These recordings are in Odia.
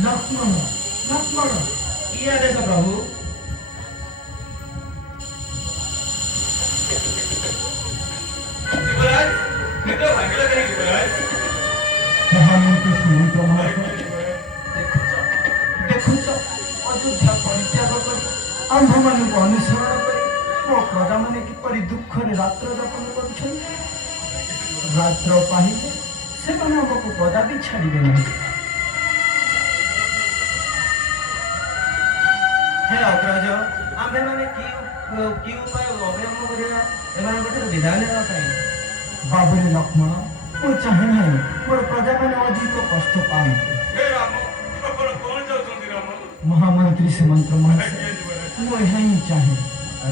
ଲକ୍ଷ୍ମଣ ଲକ୍ଷ୍ମଣ କି ଆଦେଶ ପ୍ରଭୁ? ଯୁବରାଜ ନିଦ ଭାଙ୍ଗିଲା କାହିଁ ଯୁବରାଜ? ମହାମନ୍ତ୍ରୀ ଶ୍ରୀମନ୍ତ ମହାଶୟ ଦେଖୁଛ ଦେଖୁଛ ଅଯୋଧ୍ୟା ପରିତ୍ୟାଗ କରି ଆମ୍ଭମାନଙ୍କୁ ଅନୁସରଣ କରି ମୋ ପ୍ରଜାମାନେ କିପରି ଦୁଃଖରେ ରାତ୍ର ଯାପନ କରୁଛନ୍ତି। ରାତ୍ର ପାହିଲେ ସେମାନେ ଆମକୁ କଦାପି ଛାଡ଼ିବେ ନାହିଁ। ହେ ଅଗ୍ରଜ, ଆମ୍ଭେମାନେ କି ଉପାୟ ଅବଲମ୍ବନ କରିବା ଏମାନଙ୍କଠାରୁ ବିଦାୟ ନେବା ପାଇଁ? ବାବୁରେ ଲକ୍ଷ୍ମଣ, ମୁଁ ଚାହେଁ ନାହିଁ ମୋର ପ୍ରଜାମାନେ ଅଧିକ କଷ୍ଟ ପାଆନ୍ତୁ। ହେ ରାମ, ଆପଣ କଣ ଚାହୁଁଛନ୍ତି ରାମ? ମହାମନ୍ତ୍ରୀ ଶ୍ରୀମନ୍ତ ମହାଶୟ, ଆଜ୍ଞା ଯୁବରାଜ। ମୁଁ ଏହା ହିଁ ଚାହେଁ।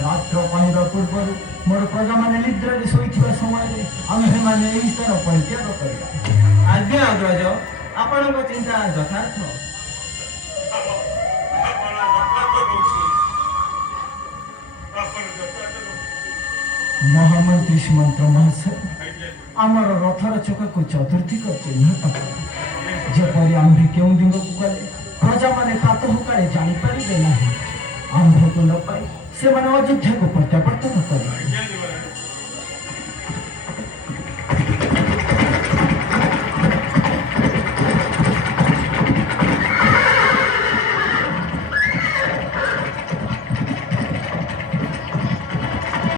ରାତ୍ର ପାହିବା ପୂର୍ବରୁ ମୋର ପ୍ରଜାମାନେ ନିଦ୍ରାରେ ଶୋଇଥିବା ସମୟରେ ଆମ୍ଭେମାନେ ଏହି ସ୍ଥାନ ପରିତ୍ୟାଗ କରିବା। ଆଜ୍ଞା ଅଗ୍ରଜ, ଆପଣଙ୍କ ଚିନ୍ତା ଯଥାର୍ଥ। ଆପଣ ଯଥାର୍ଥ କହୁଛନ୍ତି। ଆପଣ ଯଥାର୍ଥ କହୁଛନ୍ତି। ମହାମନ୍ତ୍ରୀ ଶ୍ରୀମନ୍ତ ମହାଶୟ, ଆଜ୍ଞା ଆମର ରଥର ଚକକୁ ଚତୁର୍ଥିକ ଚିହ୍ନଟ କର, ଯେପରି ଆମ୍ଭେ କେଉଁ ଦିଗକୁ ଗଲେ ପ୍ରଜାମାନେ ପ୍ରାତଃ କାଳେ ଜାଣିପାରିବେ ନାହିଁ। ଆମ୍ଭକୁ ନ ପାଇ ସେମାନେ ଅଯୋଧ୍ୟାକୁ ପ୍ରତ୍ୟାବର୍ତ୍ତନ କରିବେ।